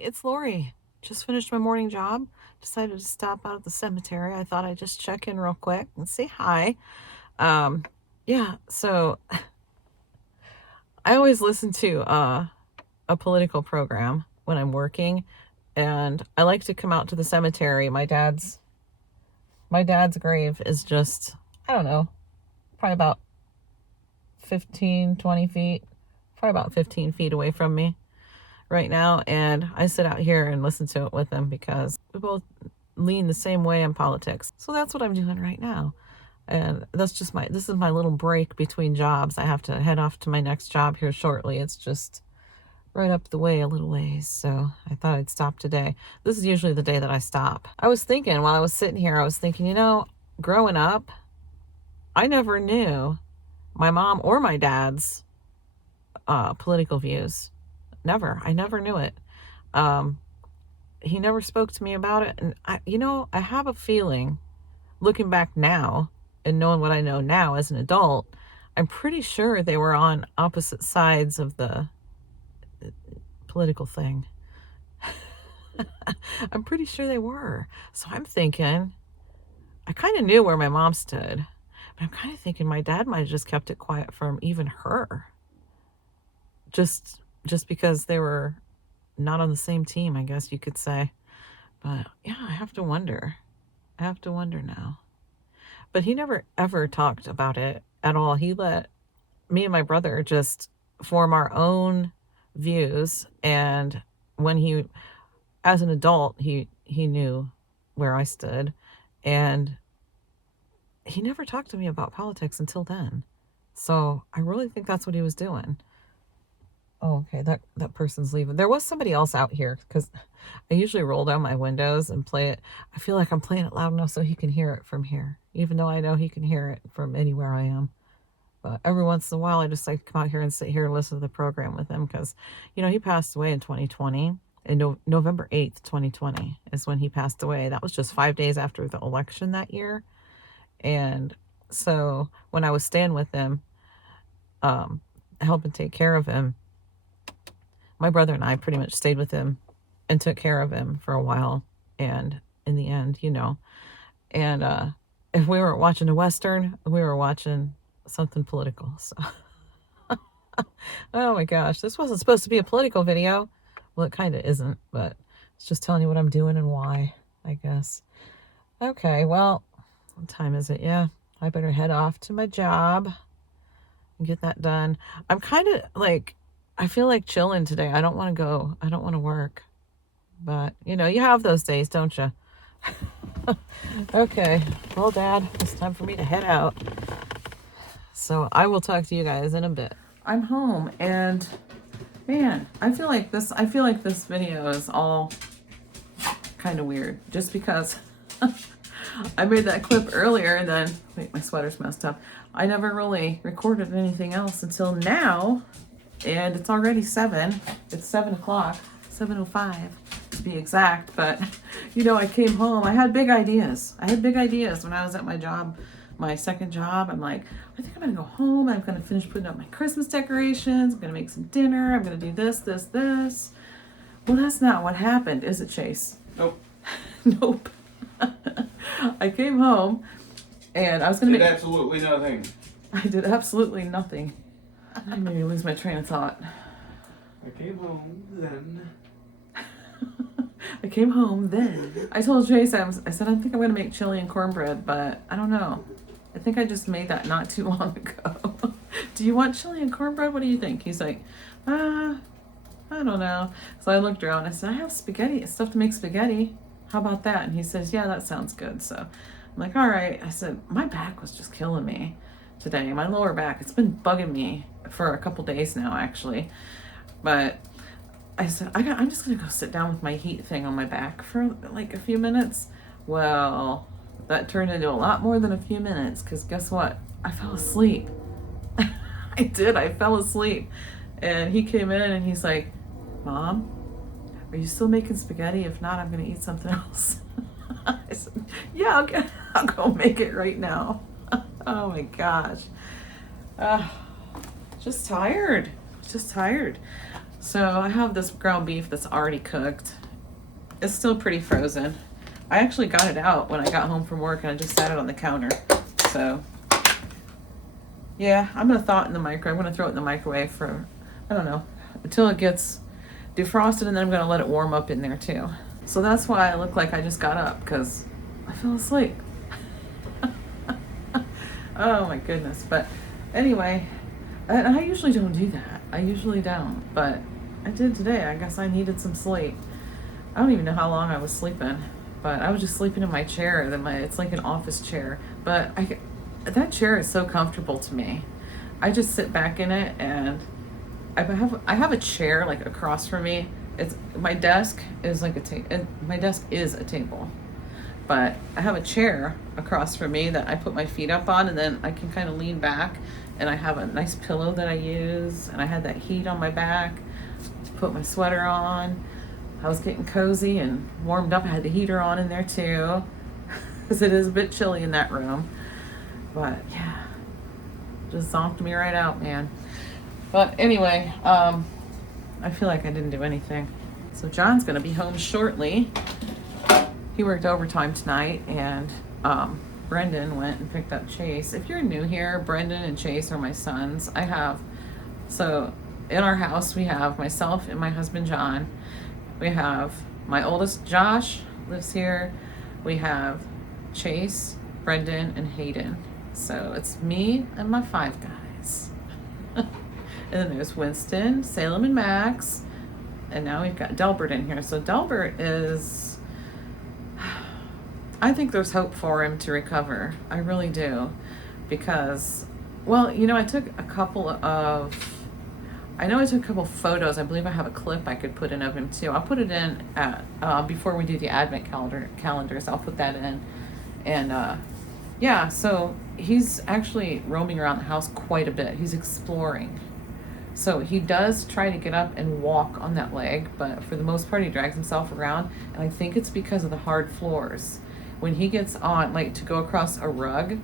It's Lori. Just finished my morning job. Decided to stop out at the cemetery. I thought I'd just check in real quick and say hi. Yeah, so I always listen to a political program when I'm working, and I like to come out to the cemetery. My dad's grave is just, I don't know, probably about 15, 20 feet, probably about 15 feet away from me right now, and I sit out here and listen to it with them because we both lean the same way in politics. So that's what I'm doing right now. And this is my little break between jobs. I have to head off to my next job here shortly. It's just right up the way a little ways. So I thought I'd stop today. This is usually the day that I stop. I was thinking while I was sitting here, growing up, I never knew my mom or my dad's political views. I never knew it. He never spoke to me about it. And I have a feeling, looking back now and knowing what I know now as an adult, I'm pretty sure they were on opposite sides of the political thing. I'm pretty sure they were. So I'm thinking, I kind of knew where my mom stood, but I'm kind of thinking my dad might have just kept it quiet from even her. Just because they were not on the same team, I guess you could say. But yeah, I have to wonder now. But he never ever talked about it at all. He let me and my brother just form our own views, and when as an adult, he knew where I stood, and he never talked to me about politics until then. So I really think that's what he was doing. Oh, okay, that person's leaving. There was somebody else out here because I usually roll down my windows and play it. I feel like I'm playing it loud enough so he can hear it from here, even though I know he can hear it from anywhere I am. But every once in a while, I just like to come out here and sit here and listen to the program with him because, he passed away in 2020. And November 8th, 2020 is when he passed away. That was just 5 days after the election that year. And so when I was staying with him, helping take care of him, my brother and I pretty much stayed with him and took care of him for a while. And in the end, and if we weren't watching a Western, we were watching something political. So, oh my gosh, this wasn't supposed to be a political video. Well, it kind of isn't, but it's just telling you what I'm doing and why, I guess. Okay, well, what time is it? Yeah, I better head off to my job and get that done. I'm kind of like, I feel like chilling today. I don't want to go. I don't want to work. But, you have those days, don't you? Okay. Well, Dad, it's time for me to head out. So I will talk to you guys in a bit. I'm home, and man, I feel like this video is all kind of weird just because I made that clip earlier and then, wait, my sweater's messed up. I never really recorded anything else until now. And it's already 7. It's 7 o'clock, 7:05 to be exact. But, I came home. I had big ideas. When I was at my job, my second job. I'm like, I think I'm going to go home. I'm going to finish putting up my Christmas decorations. I'm going to make some dinner. I'm going to do this. Well, that's not what happened, is it, Chase? Nope. Nope. I came home, and I was going to make... absolutely nothing. I did absolutely nothing. I made me lose my train of thought. I came home then. I told Chase, I said, I think I'm going to make chili and cornbread, but I don't know. I think I just made that not too long ago. Do you want chili and cornbread? What do you think? He's like, I don't know. So I looked around. I said, I have spaghetti, stuff to make spaghetti. How about that? And he says, yeah, that sounds good. So I'm like, all right. I said, my back was just killing me today. My lower back, it's been bugging me for a couple days now, actually. But I said, I'm just going to go sit down with my heat thing on my back for like a few minutes. Well, that turned into a lot more than a few minutes because guess what? I fell asleep. I did. I fell asleep. And he came in and he's like, Mom, are you still making spaghetti? If not, I'm going to eat something else. I said, yeah, I'll go make it right now. Oh my gosh. Just tired. So I have this ground beef that's already cooked. It's still pretty frozen. I actually got it out when I got home from work and I just sat it on the counter. So yeah, I'm gonna thaw it in the microwave. I'm gonna throw it in the microwave for, I don't know, until it gets defrosted, and then I'm gonna let it warm up in there too. So that's why I look like I just got up, because I fell asleep. Oh my goodness. But anyway, and I usually don't do that. I usually don't, but I did today. I guess I needed some sleep. I don't even know how long I was sleeping, but I was just sleeping in my chair. It's like an office chair, but that chair is so comfortable to me. I just sit back in it, and I have a chair like across from me. It's my desk is like my desk is a table, but I have a chair across from me that I put my feet up on, and then I can kind of lean back, and I have a nice pillow that I use, and I had that heat on my back. Put my sweater on. I was getting cozy and warmed up. I had the heater on in there too, because it is a bit chilly in that room. But yeah, just zonked me right out, man. But anyway, I feel like I didn't do anything. So John's gonna be home shortly. He worked overtime tonight, and Brendan went and picked up Chase. If you're new here, Brendan and Chase are my sons. So in our house, we have myself and my husband, John. We have my oldest, Josh, lives here. We have Chase, Brendan, and Hayden. So it's me and my 5 guys. And then there's Winston, Salem, and Max. And now we've got Delbert in here. So Delbert is, I think there's hope for him to recover. I really do. Because, well, I took a couple photos. I believe I have a clip I could put in of him too. I'll put it in before we do the advent calendars. I'll put that in. And yeah, so he's actually roaming around the house quite a bit. He's exploring. So he does try to get up and walk on that leg, but for the most part he drags himself around, and I think it's because of the hard floors. When he gets on, like, to go across a rug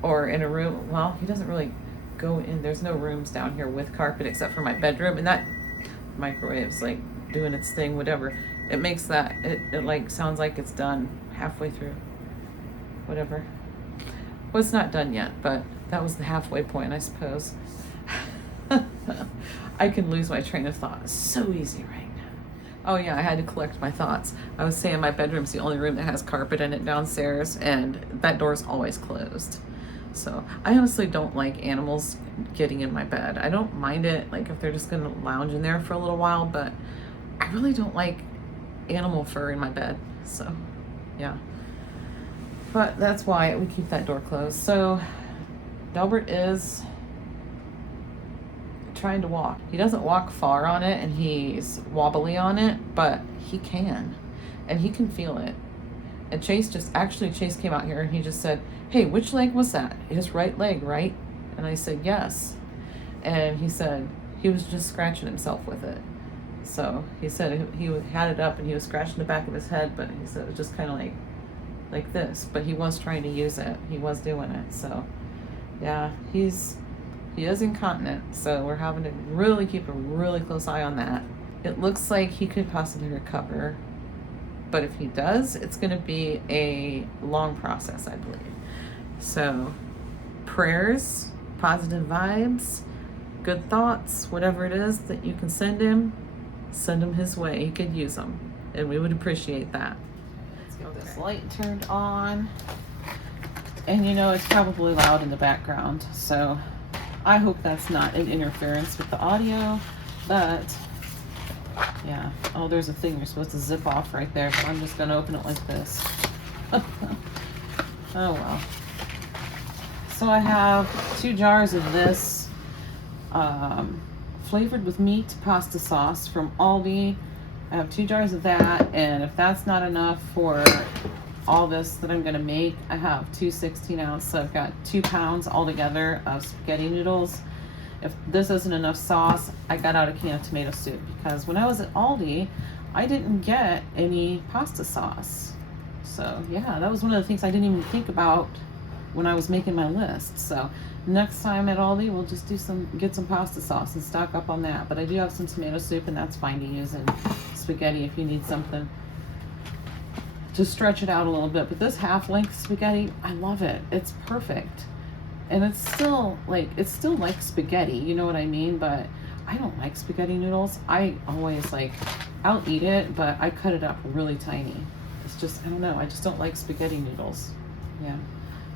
or in a room, well, he doesn't really go in. There's no rooms down here with carpet except for my bedroom, and that microwave's like doing its thing, whatever. It makes that, it like sounds like it's done halfway through. Whatever. Well, it's not done yet, but that was the halfway point, I suppose. I can lose my train of thought so easy right now. Oh yeah, I had to collect my thoughts. I was saying my bedroom's the only room that has carpet in it downstairs, and that door's always closed. So I honestly don't like animals getting in my bed. I don't mind it, like, if they're just gonna lounge in there for a little while, but I really don't like animal fur in my bed. So yeah, but that's why we keep that door closed. So Delbert is trying to walk. He doesn't walk far on it, and he's wobbly on it, but he can, and he can feel it. And Chase came out here and he just said, "Hey, which leg was that? His right leg, right?" And I said, "Yes." And he said he was just scratching himself with it. So he said he had it up and he was scratching the back of his head, but he said it was just kind of like this, but he was trying to use it. He was doing it. So yeah, he is incontinent, so we're having to really keep a really close eye on that. It looks like he could possibly recover, but if he does, it's going to be a long process, I believe. So prayers, positive vibes, good thoughts, whatever it is that you can send him his way. He could use them, and we would appreciate that. Let's get this light turned on. And it's probably loud in the background, so I hope that's not an interference with the audio, but yeah. Oh, there's a thing you're supposed to zip off right there, so I'm just going to open it like this. Oh well. So I have 2 jars of this flavored with meat pasta sauce from Aldi. I have 2 jars of that, and if that's not enough for all this that I'm going to make, I have 2 16-ounce, so I've got 2 pounds altogether of spaghetti noodles. If this isn't enough sauce, I got out a can of tomato soup, because when I was at Aldi, I didn't get any pasta sauce. So yeah, that was one of the things I didn't even think about when I was making my list. So next time at Aldi, we'll just get some pasta sauce and stock up on that. But I do have some tomato soup, and that's fine to use in spaghetti if you need something to stretch it out a little bit. But this half-length spaghetti, I love it. It's perfect. And it's still like spaghetti, you know what I mean? But I don't like spaghetti noodles. I always like, I'll eat it, but I cut it up really tiny. It's just, I don't know, I just don't like spaghetti noodles. Yeah,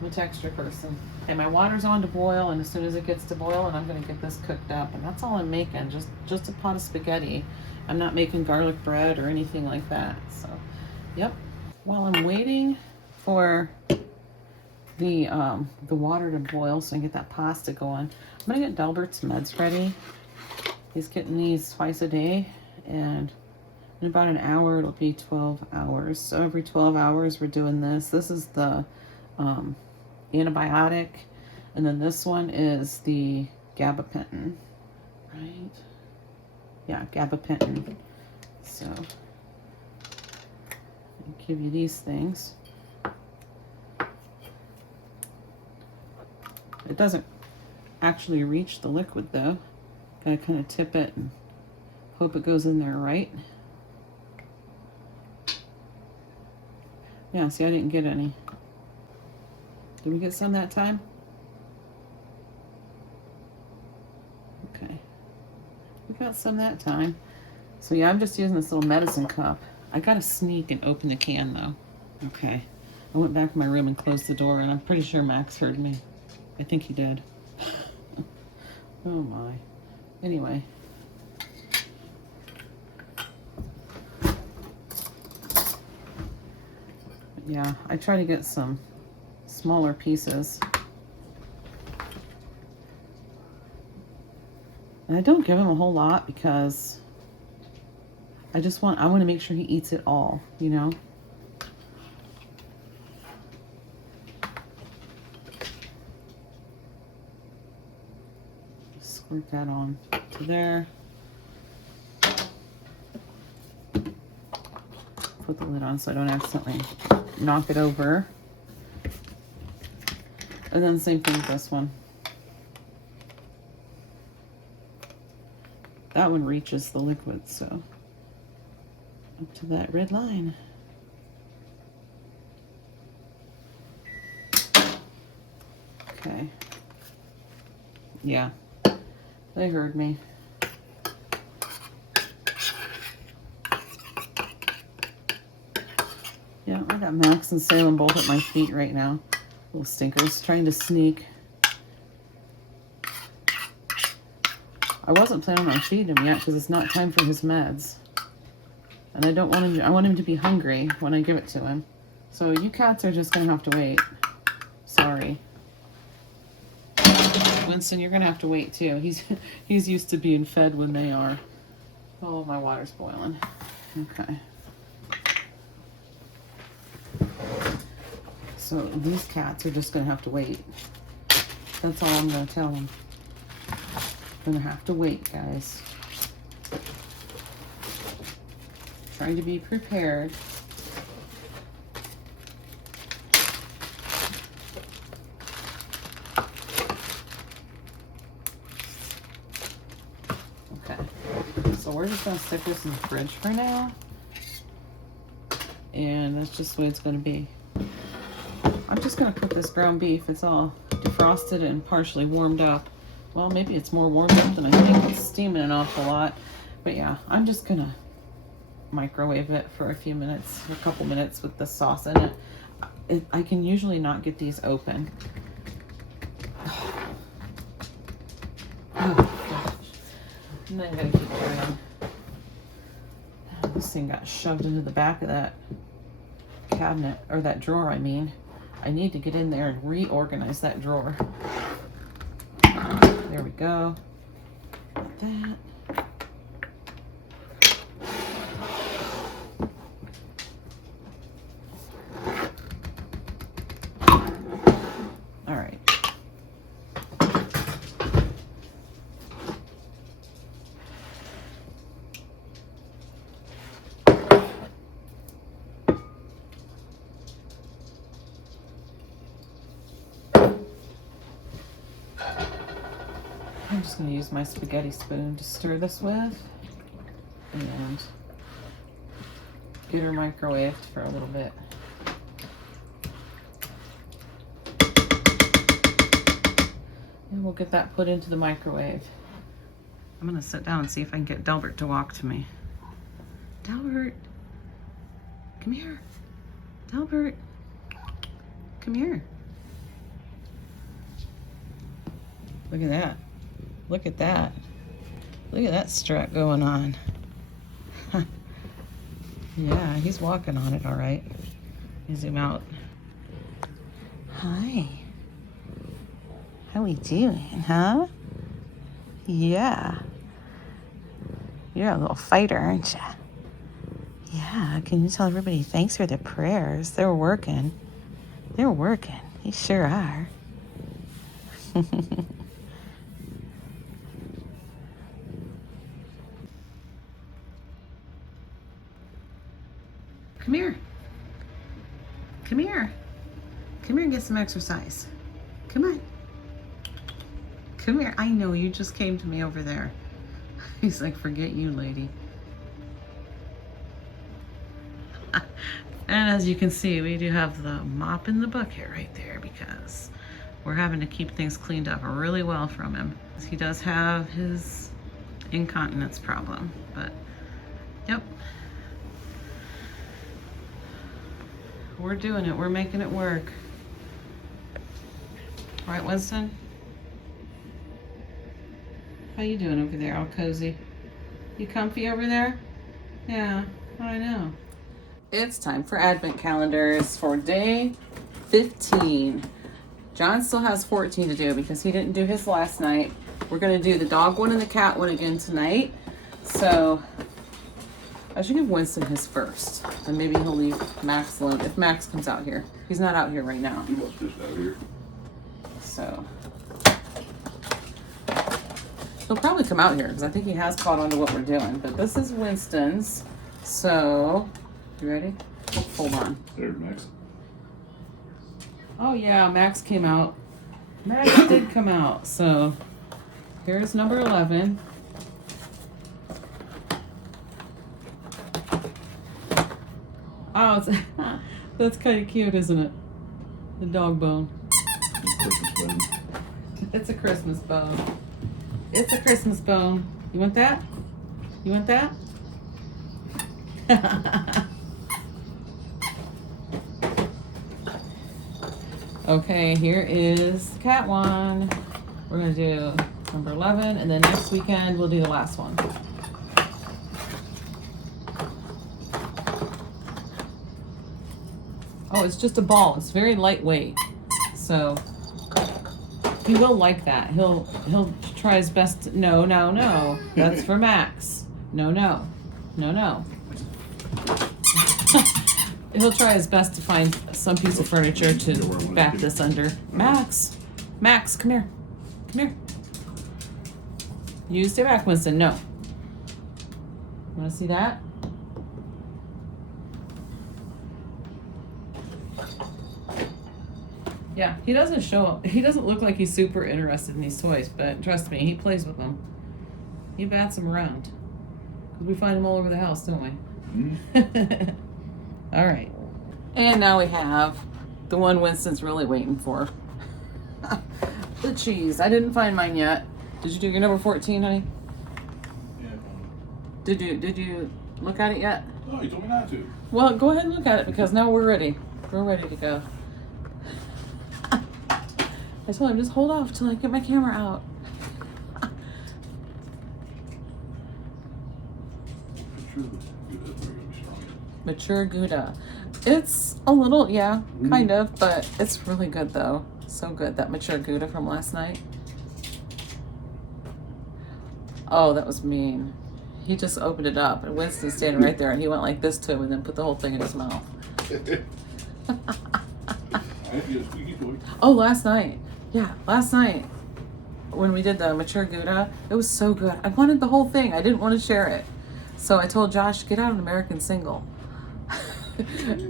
I'm a texture person. Okay, my water's on to boil, and as soon as it gets to boil, and I'm gonna get this cooked up, and that's all I'm making, just a pot of spaghetti. I'm not making garlic bread or anything like that. So, yep. While I'm waiting for the water to boil so I can get that pasta going, I'm gonna get Delbert's meds ready. He's getting these twice a day, and in about an hour it'll be 12 hours. So every 12 hours we're doing this. This is the antibiotic, and then this one is the gabapentin, right? Yeah, gabapentin. So I'll give you these things. It doesn't actually reach the liquid though. Gotta kind of tip it and hope it goes in there right. Yeah, see, I didn't get any. Did we get some that time? Okay. We got some that time. So yeah, I'm just using this little medicine cup. I gotta sneak and open the can though. Okay. I went back in my room and closed the door, and I'm pretty sure Max heard me. I think he did. Oh my. Anyway. Yeah, I try to get some smaller pieces. And I don't give him a whole lot because I want to make sure he eats it all, you know? Squirt that on to there. Put the lid on so I don't accidentally knock it over. And then same thing with this one. That one reaches the liquid, so up to that red line. Okay. Yeah, they heard me. Yeah, I got Max and Salem both at my feet right now. Little stinkers, trying to sneak. I wasn't planning on feeding him yet because it's not time for his meds. And I don't want him to, I want him to be hungry when I give it to him. So you cats are just gonna have to wait. Sorry. Winston, you're gonna have to wait too. He's used to being fed when they are. Oh, my water's boiling. Okay. So these cats are just gonna have to wait. That's all I'm gonna tell them. Gonna have to wait, guys. Trying to be prepared. Okay, so we're just gonna stick this in the fridge for now. And that's just the way it's gonna be. I'm just gonna cook this ground beef. It's all defrosted and partially warmed up. Well, maybe it's more warmed up than I think. It's steaming an awful lot. But yeah, I'm just gonna microwave it for a few minutes, a couple minutes with the sauce in it. I can usually not get these open. Oh gosh. And then I'm gonna keep trying. This thing got shoved into the back of that cabinet, or that drawer, I mean. I need to get in there and reorganize that drawer. There we go. Like that. All right. I'm just going to use my spaghetti spoon to stir this with and get her microwaved for a little bit. And we'll get that put into the microwave. I'm going to sit down and see if I can get Delbert to walk to me. Delbert, come here. Delbert, come here. Look at that. Look at that. Look at that strut going on. Yeah, he's walking on it all right. You zoom out. Hi. How we doing, huh? Yeah. You're a little fighter, aren't you? Yeah, can you tell everybody thanks for the prayers? They're working. They're working. They sure are. Come here. Come here. Come here and get some exercise. Come on. Come here. I know you just came to me over there. He's like, forget you, lady. And as you can see, we do have the mop in the bucket right there because we're having to keep things cleaned up really well from him. He does have his incontinence problem, but yep. We're doing it. We're making it work. All right, Winston? How you doing over there, all cozy? You comfy over there? Yeah, I know. It's time for advent calendars for day 15. John still has 14 to do because he didn't do his last night. We're gonna do the dog one and the cat one again tonight. So I should give Winston his first, and maybe he'll leave Max alone if Max comes out here. He's not out here right now. He was just out here. So he'll probably come out here because I think he has caught on to what we're doing. But this is Winston's. So, you ready? Oh, hold on. There, Max. Oh yeah, Max came out. Max did come out. So here's number 11. Oh, it's, that's kind of cute, isn't it? The dog bone. Christmas bone. It's a Christmas bone. It's a Christmas bone. You want that? You want that? Okay, here is the cat one. We're gonna do number 11, and then next weekend we'll do the last one. Oh, it's just a ball. It's very lightweight, so he will like that. He'll try his best. No, no, no. That's for Max. No, no, no, no. He'll try his best to find some piece of furniture to back this under. Max, Max, come here, come here. You stay back, Winston. No. Want to see that? Yeah, he doesn't show. He doesn't look like he's super interested in these toys, but trust me, he plays with them. He bats them around. 'Cause we find them all over the house, don't we? Mm. All right. And now we have the one Winston's really waiting for. The cheese. I didn't find mine yet. Did you do your number 14, honey? Yeah. Did you look at it yet? Oh, you told me not to. Well, go ahead and look at it because now we're ready. We're ready to go. I told him just hold off till I get my camera out. Mature Gouda. It's a little, yeah, kind of, but it's really good though. So good, that mature Gouda from last night. Oh, that was mean. He just opened it up and Winston's standing right there and he went like this to him and then put the whole thing in his mouth. Oh, last night. Yeah, last night when we did the mature Gouda, it was so good. I wanted the whole thing. I didn't want to share it. So I told Josh, get out an American single.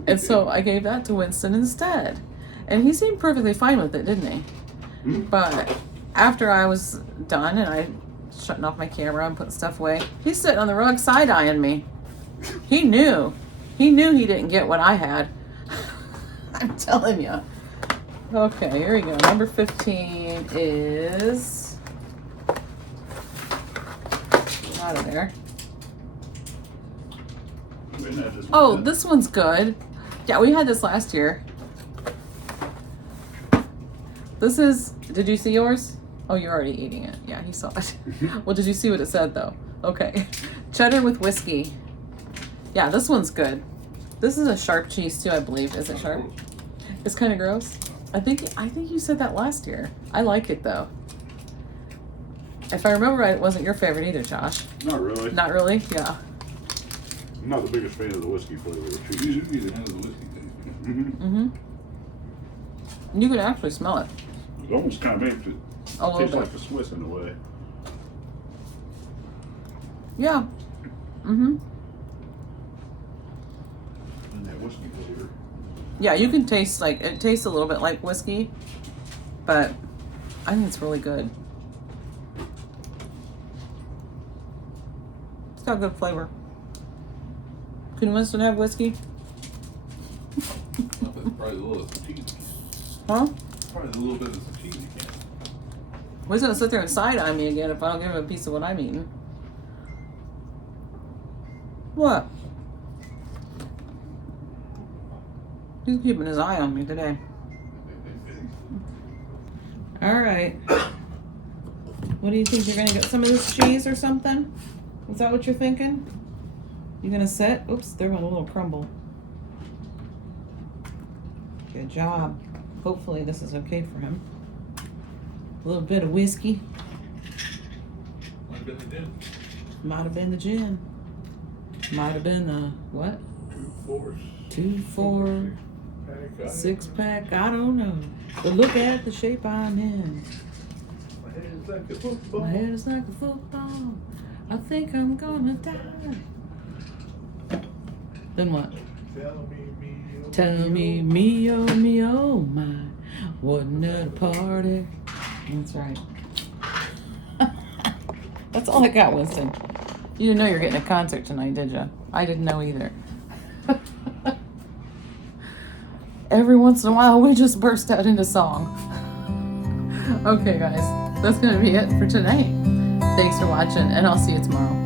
And so I gave that to Winston instead. And he seemed perfectly fine with it, didn't he? But after I was done and I shutting off my camera and putting stuff away, he's sitting on the rug side-eyeing me. He knew. He knew he didn't get what I had. I'm telling you. Okay, here we go. Number 15 is out of there. Oh, this one's good. Yeah, we had this last year. This is, did you see yours? Oh, you're already eating it. Yeah, he saw it. Well, did you see what it said though? Okay. Cheddar with whiskey. Yeah, this one's good. This is a sharp cheese too, I believe. Is it sharp? It's kind of gross. I think you said that last year. I like it though. If I remember right, it wasn't your favorite either, Josh. Not really. Not really? Yeah. I'm not the biggest fan of the whiskey flavor of cheese. You should be the hand of the whiskey taste. Mm-hmm. You can actually smell it. It almost kind of makes it A little taste bit. like the Swiss in a way. Yeah. Mm-hmm. And that whiskey flavor. Yeah, you can taste like, it tastes a little bit like whiskey, but I think it's really good. It's got good flavor. Can Winston have whiskey? Probably a little cheesy. Huh? Probably a little bit of some cheesy can. Well, he's gonna sit there and side-eye me again if I don't give him a piece of what I'm eating. What? He's keeping his eye on me today. All right. What do you think? You're gonna get some of this cheese or something? Is that what you're thinking? You gonna sit? Oops, there went a little crumble. Good job. Hopefully this is okay for him. A little bit of whiskey. Might have been the gin. Might have been the gin. Might have been the what? 2, 4, 6 pack. I don't know. But look at the shape I'm in. My head is like a football. My head is like a football. I think I'm gonna die. Then what? Tell me, oh my, wasn't it a party? That's right. That's all I got, Winston. You didn't know you were getting a concert tonight, did you? I didn't know either. Every once in a while, we just burst out into song. Okay, guys, that's gonna be it for tonight. Thanks for watching, and I'll see you tomorrow.